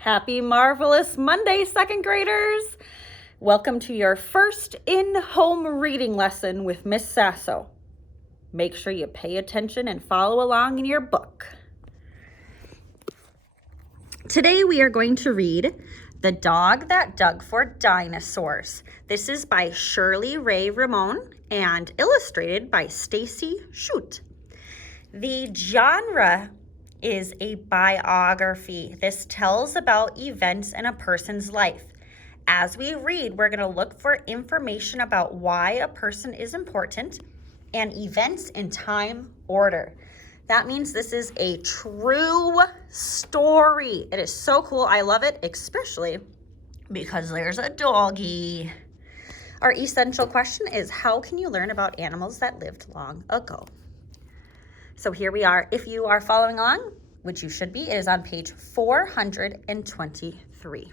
Happy marvelous Monday, second graders. Welcome to your first in-home reading lesson with Miss Sasso. Make sure you pay attention and follow along in your book. Today we are going to read The Dog That Dug for Dinosaurs. This is by Shirley Ray Ramon and illustrated by Stacy Shute. The genre is a biography. This tells about events in a person's life. As we read, we're going to look for information about why a person is important and events in time order. That means this is a true story. It is so cool. I love it, especially because there's a doggy. Our essential question is, how can you learn about animals that lived long ago? So here we are. If you are following along, which you should be, it is on page 423.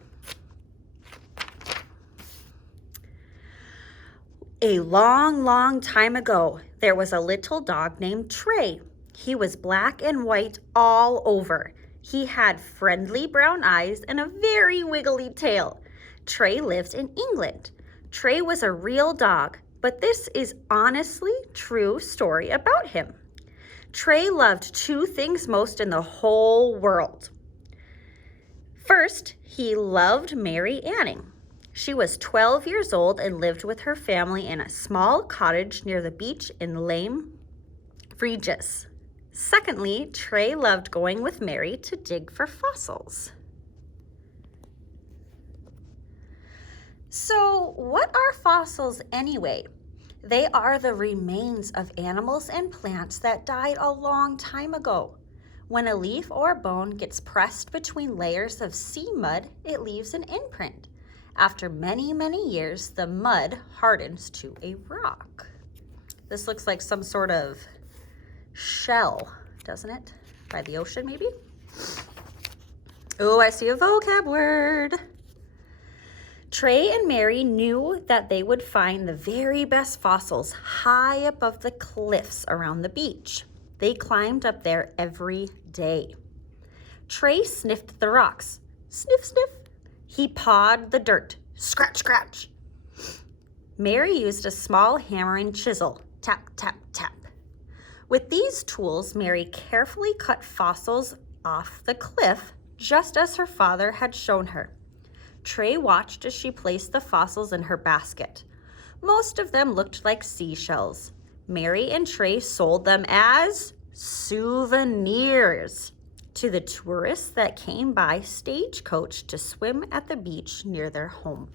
A long, long time ago, there was a little dog named Trey. He was black and white all over. He had friendly brown eyes and a very wiggly tail. Trey lived in England. Trey was a real dog, but this is honestly true story about him. Trey loved two things most in the whole world. First, he loved Mary Anning. She was 12 years old and lived with her family in a small cottage near the beach in Lyme Regis. Secondly, Trey loved going with Mary to dig for fossils. So, what are fossils anyway? They are the remains of animals and plants that died a long time ago. When a leaf or bone gets pressed between layers of sea mud, it leaves an imprint. After many, many years, the mud hardens to a rock. This looks like some sort of shell, doesn't it? By the ocean, maybe? Oh, I see a vocab word. Trey and Mary knew that they would find the very best fossils high above the cliffs around the beach. They climbed up there every day. Trey sniffed the rocks. Sniff, sniff. He pawed the dirt. Scratch, scratch. Mary used a small hammer and chisel. Tap, tap, tap. With these tools, Mary carefully cut fossils off the cliff, just as her father had shown her. Trey watched as she placed the fossils in her basket. Most of them looked like seashells. Mary and Trey sold them as souvenirs to the tourists that came by stagecoach to swim at the beach near their home.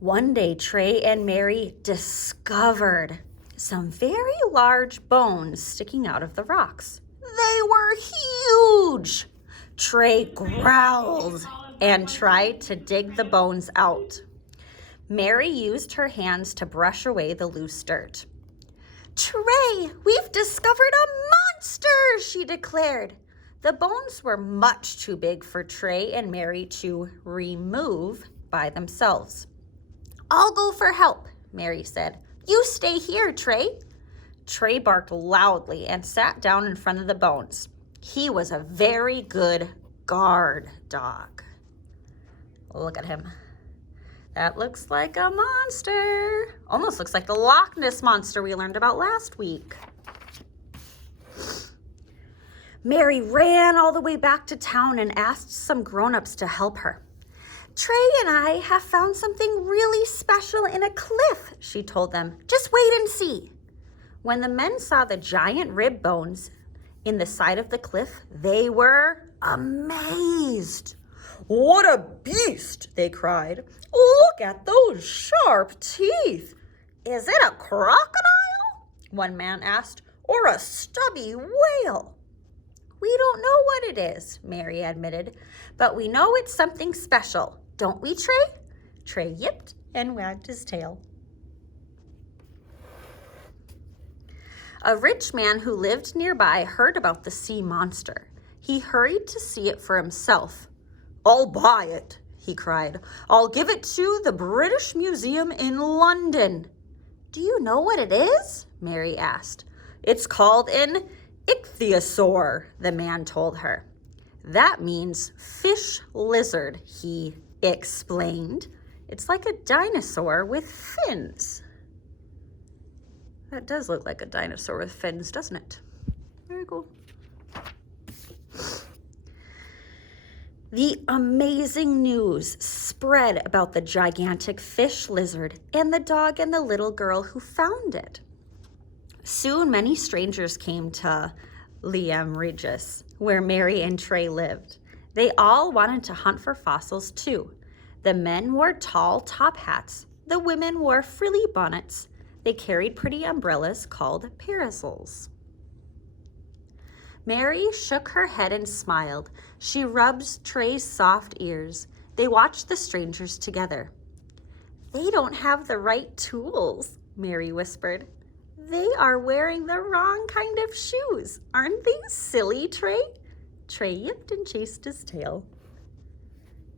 One day, Trey and Mary discovered some very large bones sticking out of the rocks. They were huge. Trey growled and tried to dig the bones out. Mary used her hands to brush away the loose dirt. Trey, we've discovered a monster, she declared. The bones were much too big for Trey and Mary to remove by themselves. I'll go for help, Mary said. You stay here, Trey. Trey barked loudly and sat down in front of the bones. He was a very good guard dog. Look at him. That looks like a monster. Almost looks like the Loch Ness monster we learned about last week. Mary ran all the way back to town and asked some grown-ups to help her. Trey and I have found something really special in a cliff, she told them. Just wait and see. When the men saw the giant rib bones in the side of the cliff, they were amazed. What a beast, they cried. Look at those sharp teeth. Is it a crocodile? One man asked, or a stubby whale? We don't know what it is, Mary admitted, but we know it's something special. Don't we, Trey? Trey yipped and wagged his tail. A rich man who lived nearby heard about the sea monster. He hurried to see it for himself. I'll buy it, he cried. I'll give it to the British Museum in London. Do you know what it is? Mary asked. It's called an ichthyosaur, the man told her. That means fish lizard, he explained. It's like a dinosaur with fins. That does look like a dinosaur with fins, doesn't it? Very cool. The amazing news spread about the gigantic fish lizard and the dog and the little girl who found it. Soon, many strangers came to Liam Regis, where Mary and Trey lived. They all wanted to hunt for fossils too. The men wore tall top hats. The women wore frilly bonnets. They carried pretty umbrellas called parasols. Mary shook her head and smiled. She rubbed Trey's soft ears. They watched the strangers together. They don't have the right tools, Mary whispered. They are wearing the wrong kind of shoes. Aren't they silly, Trey? Trey yipped and chased his tail.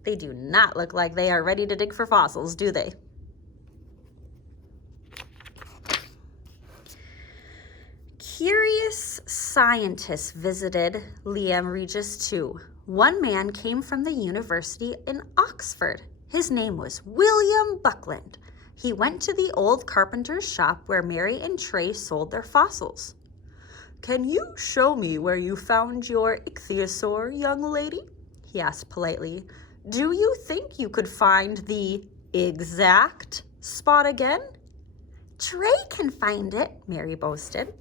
They do not look like they are ready to dig for fossils, do they? Curious scientists visited Liam Regis too. One man came from the university in Oxford. His name was William Buckland. He went to the old carpenter's shop where Mary and Trey sold their fossils. Can you show me where you found your ichthyosaur, young lady? He asked politely. Do you think you could find the exact spot again? Trey can find it, Mary boasted.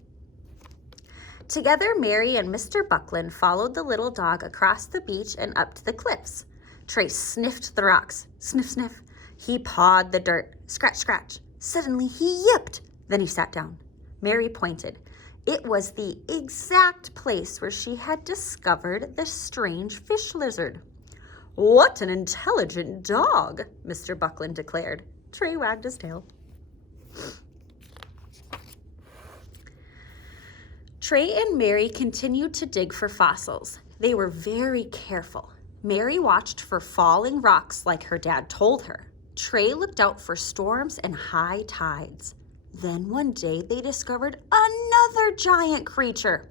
Together, Mary and Mr. Buckland followed the little dog across the beach and up to the cliffs. Trey sniffed the rocks. Sniff, sniff. He pawed the dirt. Scratch, scratch. Suddenly, he yipped. Then he sat down. Mary pointed. It was the exact place where she had discovered the strange fish lizard. What an intelligent dog, Mr. Buckland declared. Trey wagged his tail. Trey and Mary continued to dig for fossils. They were very careful. Mary watched for falling rocks like her dad told her. Trey looked out for storms and high tides. Then one day they discovered another giant creature.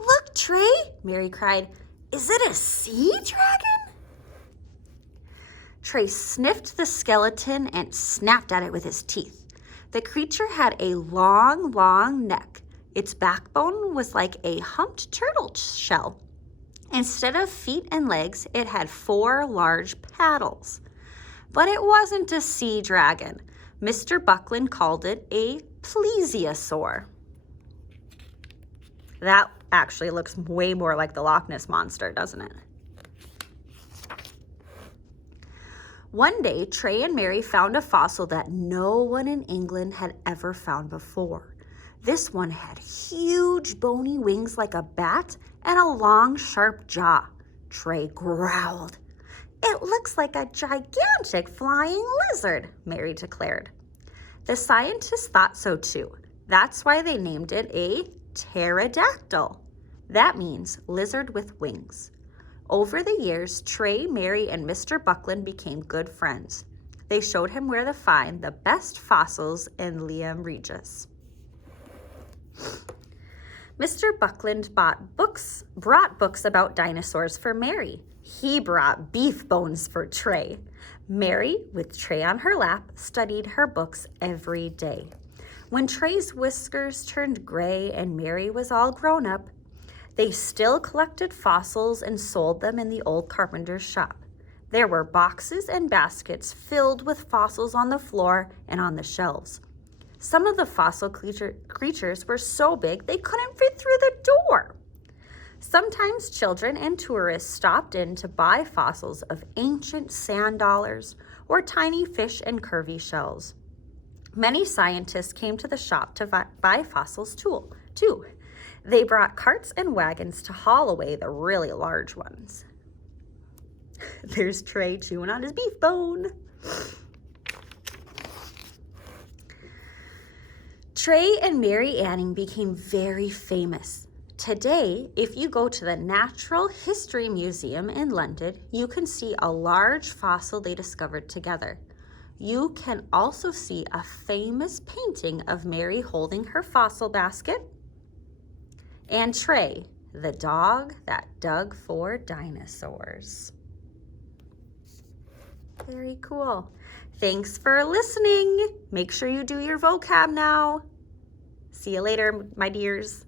Look, Trey, Mary cried. Is it a sea dragon? Trey sniffed the skeleton and snapped at it with his teeth. The creature had a long, long neck. Its backbone was like a humped turtle shell. Instead of feet and legs, it had 4 large paddles. But it wasn't a sea dragon. Mr. Buckland called it a plesiosaur. That actually looks way more like the Loch Ness Monster, doesn't it? One day, Trey and Mary found a fossil that no one in England had ever found before. This one had huge bony wings like a bat and a long, sharp jaw. Trey growled. It looks like a gigantic flying lizard, Mary declared. The scientists thought so too. That's why they named it a pterodactyl. That means lizard with wings. Over the years, Trey, Mary, and Mr. Buckland became good friends. They showed him where to find the best fossils in Liam Regis. Mr. Buckland brought books about dinosaurs for Mary. He brought beef bones for Trey. Mary, with Trey on her lap, studied her books every day. When Trey's whiskers turned gray and Mary was all grown up, they still collected fossils and sold them in the old carpenter's shop. There were boxes and baskets filled with fossils on the floor and on the shelves. Some of the fossil creatures were so big they couldn't fit through the door. Sometimes children and tourists stopped in to buy fossils of ancient sand dollars or tiny fish and curvy shells. Many scientists came to the shop to buy fossils too. They brought carts and wagons to haul away the really large ones. There's Trey chewing on his beef bone. Trey and Mary Anning became very famous. Today, if you go to the Natural History Museum in London, you can see a large fossil they discovered together. You can also see a famous painting of Mary holding her fossil basket. And Trey, the dog that dug for dinosaurs. Very cool. Thanks for listening. Make sure you do your vocab now. See you later, my dears.